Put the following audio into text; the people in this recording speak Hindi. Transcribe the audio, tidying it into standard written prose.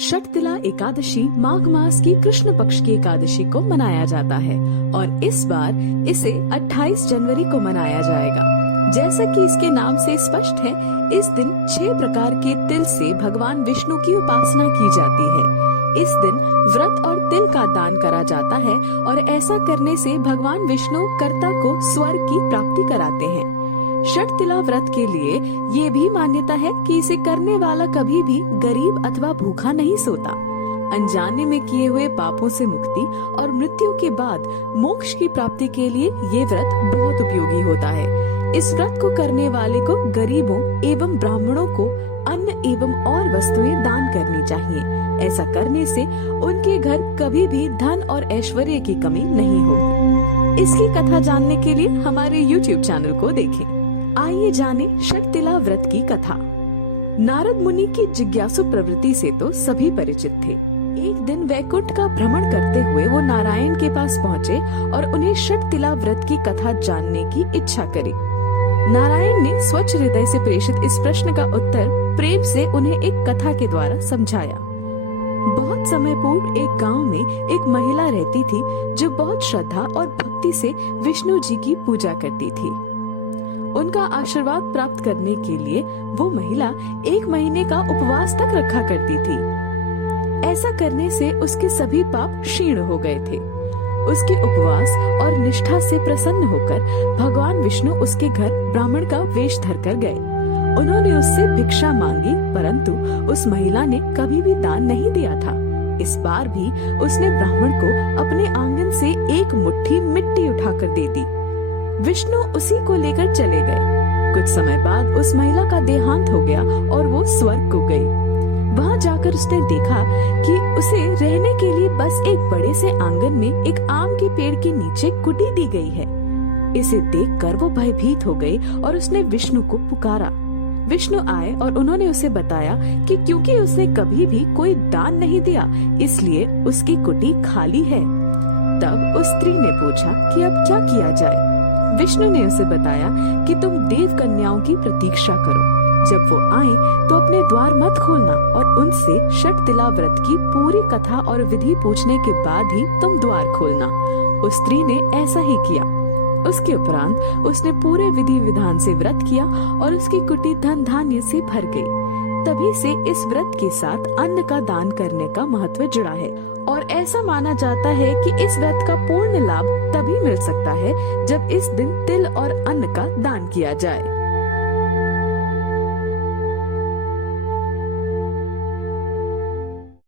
षटतिला एकादशी माघ मास की कृष्ण पक्ष की एकादशी को मनाया जाता है और इस बार इसे 28 जनवरी को मनाया जाएगा। जैसा कि इसके नाम से स्पष्ट है, इस दिन 6 प्रकार के तिल से भगवान विष्णु की उपासना की जाती है। इस दिन व्रत और तिल का दान करा जाता है और ऐसा करने से भगवान विष्णु कर्ता को स्वर्ग की प्राप्ति कराते हैं। षटतिला व्रत के लिए ये भी मान्यता है कि इसे करने वाला कभी भी गरीब अथवा भूखा नहीं सोता। अनजाने में किए हुए पापों से मुक्ति और मृत्यु के बाद मोक्ष की प्राप्ति के लिए ये व्रत बहुत उपयोगी होता है। इस व्रत को करने वाले को गरीबों एवं ब्राह्मणों को अन्न एवं और वस्तुएं दान करनी चाहिए। ऐसा करने से उनके घर कभी भी धन और ऐश्वर्य की कमी नहीं होगी। इसकी कथा जानने के लिए हमारे YouTube चैनल को देखें। आइए जाने षटतिला व्रत की कथा। नारद मुनि की जिज्ञासु प्रवृत्ति से तो सभी परिचित थे। एक दिन वैकुंठ का भ्रमण करते हुए वो नारायण के पास पहुँचे और उन्हें षटतिला व्रत की कथा जानने की इच्छा करी। नारायण ने स्वच्छ हृदय से प्रेषित इस प्रश्न का उत्तर प्रेम से उन्हें एक कथा के द्वारा समझाया। बहुत समय पूर्व एक गांव में एक महिला रहती थी जो बहुत श्रद्धा और भक्ति से विष्णु जी की पूजा करती थी। उनका आशीर्वाद प्राप्त करने के लिए वो महिला 1 महीने का उपवास तक रखा करती थी। ऐसा करने से उसके सभी पाप क्षीण हो गए थे। उसके उपवास और निष्ठा से प्रसन्न होकर भगवान विष्णु उसके घर ब्राह्मण का वेश धरकर गए। उन्होंने उससे भिक्षा मांगी, परंतु उस महिला ने कभी भी दान नहीं दिया था। इस बार भी उसने ब्राह्मण को अपने आंगन से 1 मुट्ठी मिट्टी उठाकर दे दी। विष्णु उसी को लेकर चले गए। कुछ समय बाद उस महिला का देहांत हो गया और वो स्वर्ग को गई। वहाँ जाकर उसने देखा कि उसे रहने के लिए बस एक बड़े से आंगन में एक आम के पेड़ के नीचे कुटी दी गई है। इसे देखकर वो भयभीत हो गई और उसने विष्णु को पुकारा। विष्णु आए और उन्होंने उसे बताया कि क्योंकि उसने कभी भी कोई दान नहीं दिया, इसलिए उसकी कुटी खाली है। तब उस स्त्री ने पूछा कि अब क्या किया जाए। विष्णु ने उसे बताया कि तुम देव कन्याओं की प्रतीक्षा करो। जब वो आए तो अपने द्वार मत खोलना और उनसे षटतिला व्रत की पूरी कथा और विधि पूछने के बाद ही तुम द्वार खोलना। उस स्त्री ने ऐसा ही किया। उसके उपरांत उसने पूरे विधि विधान से व्रत किया और उसकी कुटी धन धान्य से भर गई। तभी से इस व्रत के साथ अन्न का दान करने का महत्व जुड़ा है और ऐसा माना जाता है कि इस व्रत का पूर्ण लाभ तभी मिल सकता है जब इस दिन तिल और अन्न का दान किया जाए।